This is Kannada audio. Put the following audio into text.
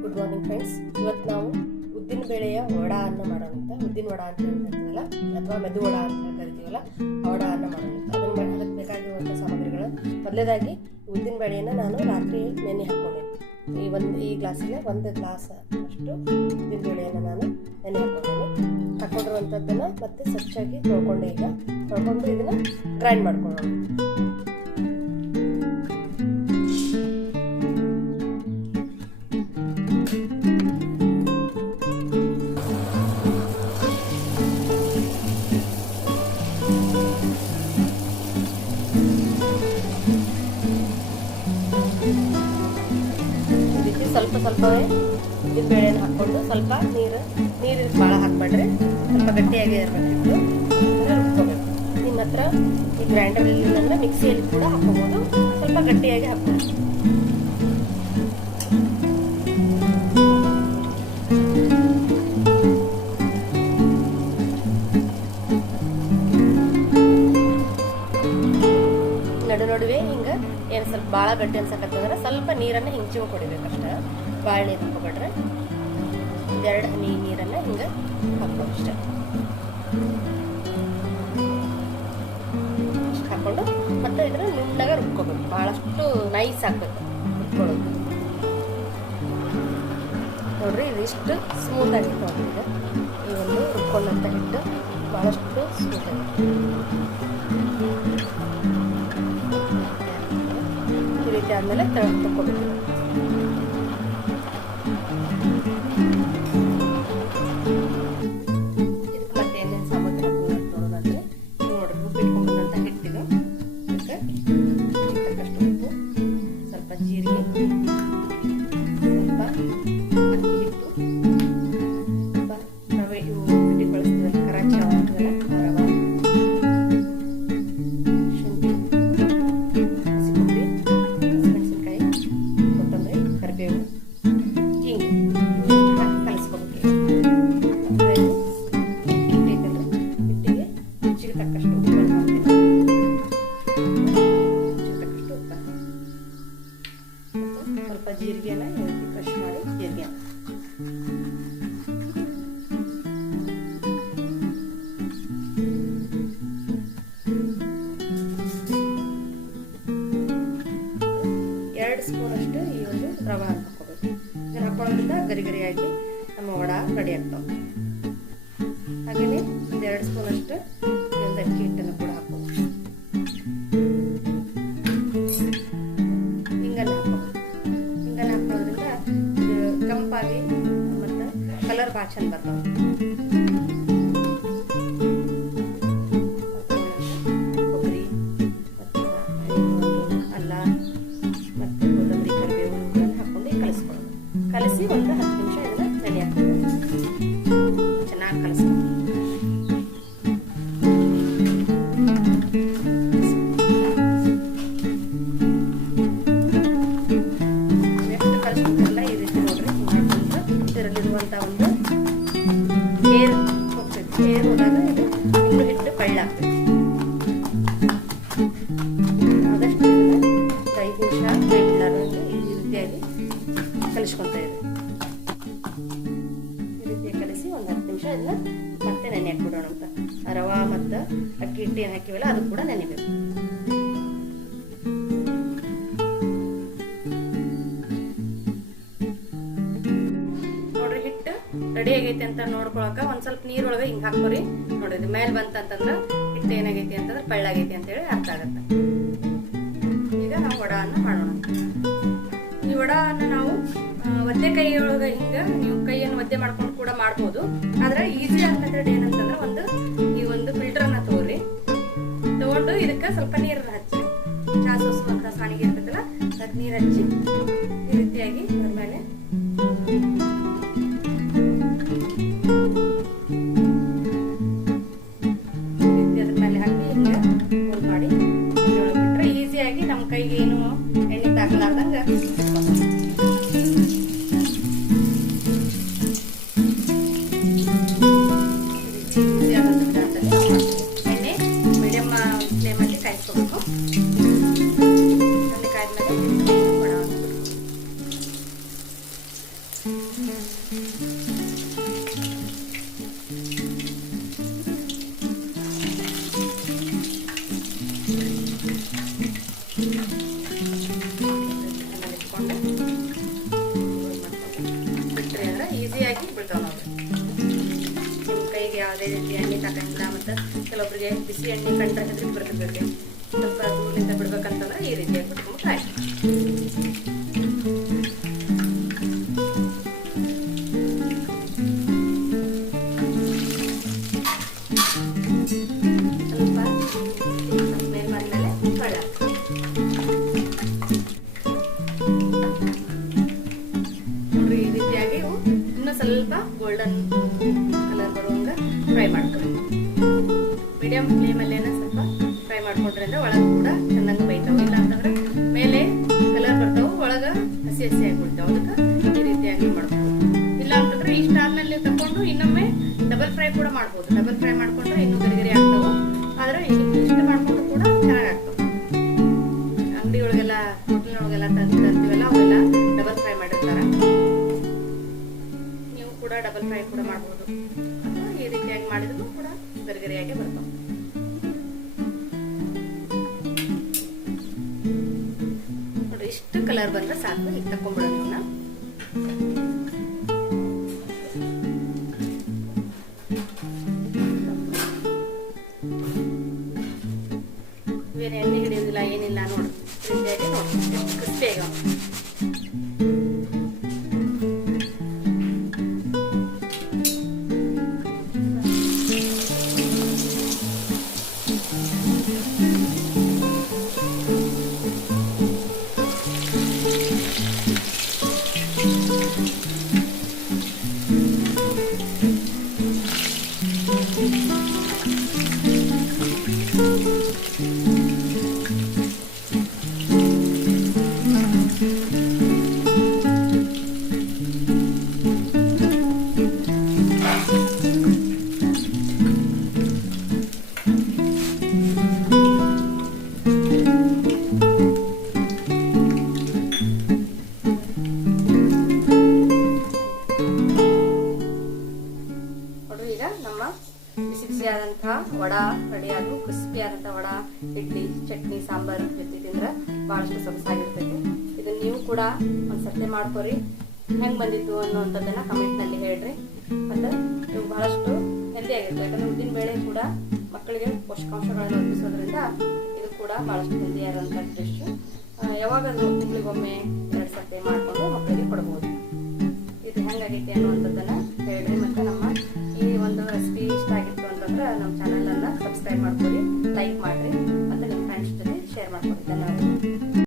ಗುಡ್ ಮಾರ್ನಿಂಗ್ ಫ್ರೆಂಡ್ಸ್ ಇವತ್ತು ನಾವು ಉದ್ದಿನ ಬೇಳೆಯ ವಡ ಅನ್ನ ಮಾಡೋಣ ಅಂತ, ಉದ್ದಿನ ವಡ ಅಂತ ಹೇಳ್ತೀವಲ್ಲ ಅಥವಾ ಮೆದು ವಡ ಅಂತ ಕರಿತೀವಲ್ಲ ವಡ ಅನ್ನ ಮಾಡೋಣ ಅದನ್ನು ಮಾಡಿ ಅದಕ್ಕೆ ಬೇಕಾಗಿರುವಂಥ ಸಾಮಗ್ರಿಗಳು. ಮೊದಲೇದಾಗಿ ಉದ್ದಿನ ಬೇಳೆಯನ್ನು ನಾನು ರಾತ್ರಿ ನೆನೆ ಹಾಕ್ಕೊಂಡೆ ಈ ಒಂದು, ಈ ಗ್ಲಾಸಿಗೆ ಒಂದು ಗ್ಲಾಸ್ ಅಷ್ಟು ಉದ್ದಿನ ಬೇಳೆಯನ್ನು ನಾನು ನೆನೆ ಹಾಕೊಂಡೆ ಹಾಕೊಂಡಿರುವಂಥದ್ದನ್ನು ಮತ್ತೆ ಸ್ವಚ್ಛಾಗಿ ತೊಳ್ಕೊಂಡೆ ಈಗ ತೊಳ್ಕೊಂಡು ಇದನ್ನು ಗ್ರೈಂಡ್ ಮಾಡ್ಕೊಳ್ಳೋಣ. ಸ್ವಲ್ಪ ಸ್ವಲ್ಪವೇ ಇದು ಬೇಳೆನ ಹಾಕ್ಕೊಂಡು ಸ್ವಲ್ಪ ನೀರು ನೀರು ಭಾಳ ಹಾಕ್ಬೇಡ್ರಿ. ಸ್ವಲ್ಪ ಗಟ್ಟಿಯಾಗಿ ಇರಬೇಕಿತ್ತು ನಿಮ್ಮ ಹತ್ರ ಈ ಗ್ರೈಂಡರ್ ಇಲ್ಲಂದ್ರೆ ಮಿಕ್ಸಿಯಲ್ಲಿ ಕೂಡ ಹಾಕೋಬೋದು ಸ್ವಲ್ಪ ಗಟ್ಟಿಯಾಗಿ ಹಾಕ್ಬೋದು. ಭಾಳ ಗಟ್ಟಿ ಅನ್ಸಕತ್ತಂದ್ರೆ ಸ್ವಲ್ಪ ನೀರನ್ನು ಹಿಂಗೆ ಚಿವ್ ಕೊಡಿಬೇಕಷ್ಟೆ. ಭಾಳ ನೀರು ಹಾಕೋಬೇಡ್ರೆ ಒಂದೆರಡು ಹನಿ ನೀರನ್ನು ಹಿಂಗೆ ಹಾಕ್ಬೇಕು ಅಷ್ಟೆ. ಇಷ್ಟು ಹಾಕ್ಕೊಂಡು ಮತ್ತೆ ಇದನ್ನ ನುಣ್ಣಗೆ ರುಬ್ಕೋಬೇಕು. ಭಾಳಷ್ಟು ನೈಸ್ ಹಾಕ್ಬೇಕು ರುಬ್ಕೊಳ್ಳೋದು. ನೋಡ್ರಿ ಇದಿಷ್ಟು ಸ್ಮೂತ್ ಆಗಿ ಈ ಒಂದು ರುಬ್ಕೊಂಡಂಥ ಹಿಟ್ಟು ಭಾಳಷ್ಟು ಸ್ಮೂತ್ ಆಗಿದೆ ಈ ರೀತಿ ಹಾಕೊಳ್ಳೋದ್ರಿಂದ ಗರಿ ಗರಿಯಾಗಿ ನಮ್ಮ ವಡ ರೆಡಿ ಆಗ್ತಾವೆ. ಹಾಗೆಯೇ ಒಂದು ಎರಡು ಸ್ಪೂನ್ ಅಷ್ಟು ಒಂದು ಅಕ್ಕಿ ಹಿಟ್ಟನ್ನು ಕೂಡ ಹಾಕೋಬೇಕು ಹಿಂಗನ್ನು ಹಾಕೋಬೇಕು ಹಿಂಗನ್ನು ಹಾಕೋದ್ರಿಂದ ತಂಪಾಗಿ ಮತ್ತು ಕಲರ್ ಭಾಳ ಚಂದ ಬರ್ತಾವೆ. ಹೋದಾಗ ಇದು ಇನ್ನೂ ಆದಷ್ಟು ಐದು ನಿಮಿಷ ಈ ಕಲಿಸ್ಕೊತಾ ಇದೆ ಈ ರೀತಿ ಕಲಿಸಿ ಒಂದು ಹತ್ತು ನಿಮಿಷ ಇದನ್ನ ಮತ್ತೆ ನೆನೆ ಹಾಕ್ಬಿಡೋಣ ಅಂತ ರವಾ ಮತ್ತು ಅಕ್ಕಿ ಹಿಟ್ಟು ಏನು ಹಾಕಿವಲ್ಲ ಅದು ಕೂಡ ನೆನೆಬೇಕು ನೋಡ್ಕೊಳಕ ಒಂದ್ ಸ್ವಲ್ಪ ನೀರೊಳಗೆ ಹಿಂಗ್ ಹಾಕೋರಿ ನೋಡಿದ್ರಿ ಮೇಲೆ ಬಂತಂತಂದ್ರ ಹಿಟ್ಟು ಏನಾಗೈತಿ ಅಂತಂದ್ರೆ ಪಳ್ಳಾಗೈತಿ ಅಂತೇಳಿ ಅರ್ಥ ಆಗತ್ತೆ. ಈಗ ನಾವು ವಡಾನ ಮಾಡೋಣ. ಈ ವಡಾನ ನಾವು ಒದ್ದೆ ಕೈಯೊಳಗ ಹಿಂಗ ನೀವು ಕೈಯನ್ನು ಒದ್ದೆ ಮಾಡ್ಕೊಂಡು ಕೂಡ ಮಾಡ್ಬೋದು. ಆದ್ರೆ ಈಸಿ ಮೆಥಡ್ ಏನಂತಂದ್ರೆ ಒಂದು, ಈ ಒಂದು ಫಿಲ್ಟರ್ನ ತಗೋರಿ. ತಗೊಂಡು ಇದಕ್ಕೆ ಸ್ವಲ್ಪ ನೀರನ್ನ ರೀತಿ ಎಣ್ಣೆ ತಗೊಂಡಿಲ್ಲ ಮತ್ತು ಕೆಲವೊಬ್ಬರಿಗೆ ಬಿಸಿ ಎಣ್ಣೆ ಕಂಡ್ರೆ ಹೆದರಿಕೆ ಬರ್ತೈತೆ ಸ್ವಲ್ಪ ದೂರದಿಂದ ಬಿಡ್ಬೇಕಂತಂದ್ರೆ ಈ ರೀತಿಯಾಗಿ ಬಿಟ್ಕೊಂಡು ಆಯ್ತು. ಸ್ವಲ್ಪ ಸ್ಮೆಲ್ ಫ್ಲೇಮಲ್ಲಿ ಸ್ವಲ್ಪ ಫ್ರೈ ಮಾಡ್ಕೊಂಡ್ರೆ ಅಂದ್ರೆ ಒಳಗೆ ಕೂಡ ಚೆನ್ನಾಗಿ ಬೈತಾವೆ ಇಲ್ಲ ಅಂತಂದ್ರೆ ಮೇಲೆ ಕಲರ್ ಬರ್ತಾವೆ, ಒಳಗೆ ಹಸಿ ಹಸಿ ಆಗಿಬಿಡ್ತಾವೆ. ಅದಕ್ಕೆ ಈ ರೀತಿಯಾಗಿ ಮಾಡ್ಬೋದು. ಇಲ್ಲ ಅಂತಂದ್ರೆ ಇಷ್ಟ ಆದ್ಮೇಲೆ ತಕೊಂಡು ಇನ್ನೊಮ್ಮೆ ಡಬಲ್ ಫ್ರೈ ಕೂಡ ಮಾಡ್ಬೋದು. ಡಬಲ್ ಫ್ರೈ ಮಾಡ್ಕೊಂಡ್ರೆ ಇಷ್ಟು ಕಲರ್ ಬಂದ್ರೆ ಸಾಕು ಈಗ ತಕೊಂಡ್ಬಿಡೋಣ ಬೇರೆ ಎಣ್ಣೆ ಹಿಡಿಯೋದಿಲ್ಲ ಏನಿಲ್ಲ ನೋಡಿ. ನೋಡಿ. ಎಷ್ಟು ನೋಡ್ರಿ ಬಹಳಷ್ಟು ಸೊಗಸಾಗಿರ್ತೈತಿ. ಇದನ್ನ ನೀವು ಕೂಡ ಒಂದು ಸರ್ತೆ ಮಾಡ್ಕೊರಿ. ಹೆಂಗ್ ಬಂದಿತ್ತು ಅನ್ನುವಂಥದ್ದನ್ನ ಕಮೆಂಟ್ನಲ್ಲಿ ಹೇಳ್ರಿ. ಮತ್ತೆ ನೀವು ಬಹಳಷ್ಟು ಹೆಲ್ದಿ ಆಗಿರ್ತದೆ ಯಾಕಂದ್ರೆ ಉದ್ದಿನ ಬೇಳೆ ಕೂಡ ಮಕ್ಕಳಿಗೆ ಪೋಷಕಾಂಶಗಳನ್ನು ಒದಗಿಸೋದ್ರಿಂದ ಇದು ಕೂಡ ಬಹಳಷ್ಟು ಹೆಲ್ದಿ ಆಗಿರುವಂತಹ ಡಿಶ್ ಯಾವಾಗ ತಿಂಗಳಿಗೊಮ್ಮೆ ಎರಡು ಸರ್ತಿ ಮಾಡ್ಕೊಂಡು ಮಕ್ಕಳಿಗೆ ಕೊಡ್ಬೋದು. ಇದು ಹೆಂಗಾಗೈತೆ ಅನ್ನುವಂಥದ್ದನ್ನ